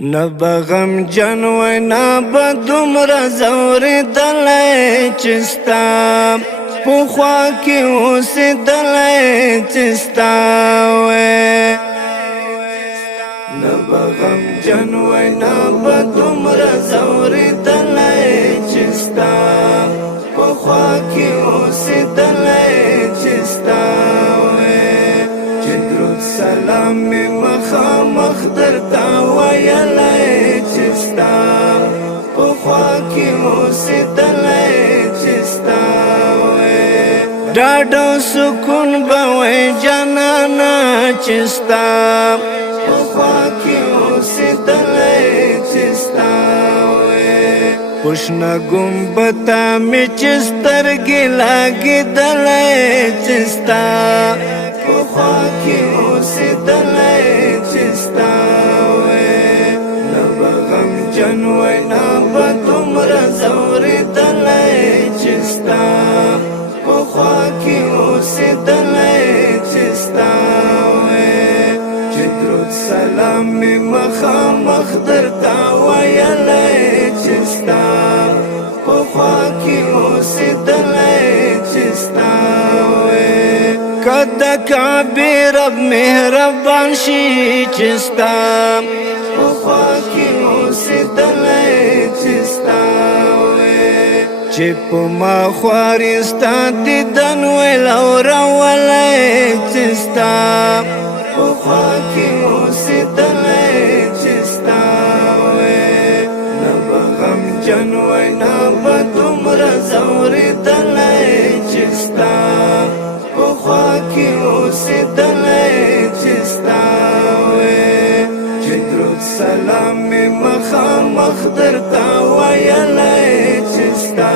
نبغم جنوی نبا دومره زوریدلی چستا پخوا کی اوسیدلی چستا نبغم جنوی نبا دومره زوریدلی چستا پخوا کی اوسیدلی چستا درود سلام می مخامخ درتا ویلی چستا پخوا کی اوسیدلی چستا ډاډو سکون به جانانا چستا پخوا کی اوسیدلی چستا پوشنا گنبتا می چسترګي لاګیدلی چستا پخوا کی اوسیدلی چستا نبغم جنوی نبا دومره زوریدلی چستا پخوا کی اوسیدلی چستا چې درود سلام می مخامخ درتا ویلی چستا پخوا کی اوسیدلی چستا کد کعبی رب مهربان شي چستا پخوا کی اوسیدلی چستا چې په ما خوارستا دیدن ویلو راولی چستا پخوا کی اوسیدلی چستا نبغم جنوی نبا دومره زوریدلی چستا پخوا کی اوسیدلی چستا چې درود سلام می مخامخ درتا ویلی چستا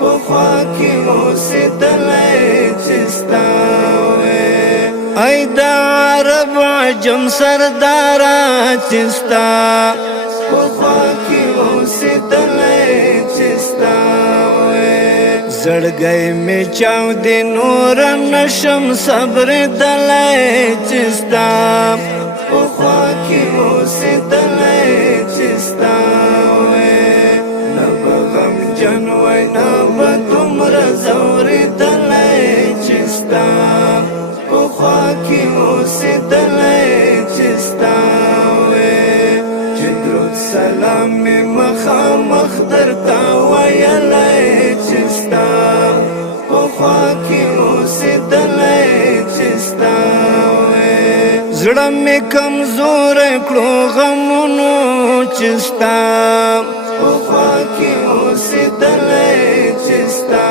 پخوا کی اوسیدلی چستا ای دا عرب عجم سردارا چستا پخوا کی اوسیدلی چستا زړګی می چاو دی نور نشم صبر دلی چستا پخوا کی اوسیدلی چستا نبغم جنوی نبا دومره زوریدلی چستا پخوا کی اوسیدلی چستا چې درود سلام می مخامخ درتا ویلی چستا پخوا کی اوسیدلی چستا زړه می کمزور کړو غمونو چستا پخوا کی اوسیدلی چستا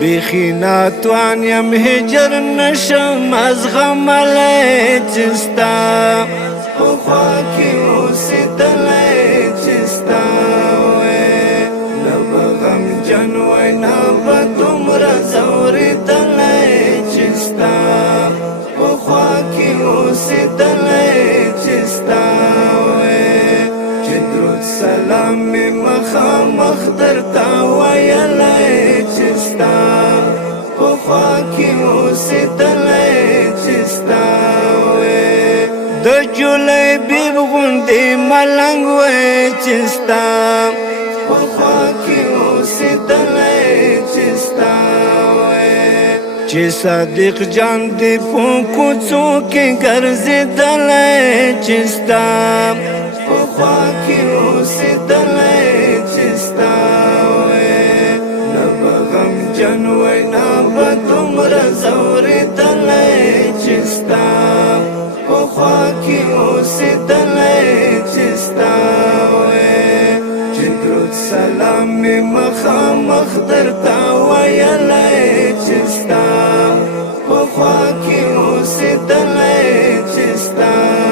بیخی ناتوان یم هجر نشم از غملی چستا پخوا کی اوسیدلی چستا نبغم جنوی نبا دومره زوریدلی چستا پخوا کی اوسیدلی چستا چې درود سلام می مخامخ درتا ویلی چستا پخوا کی اوسیدلی چستا د جولی بیب غوندې ملنګ وی چستا پخوا کی اوسیدلی چستا چې صادق جان دی په کوڅو کې ګرځېدلی چستا پخوا کی اوسیدلی چستا نبغم جنوی نبا دومره زوریدلی چستا پخوا کی اوسیدلی چستا چې درود سلام می مخامخ درتا ویلی چستا پخوا کی اوسیدلی چستا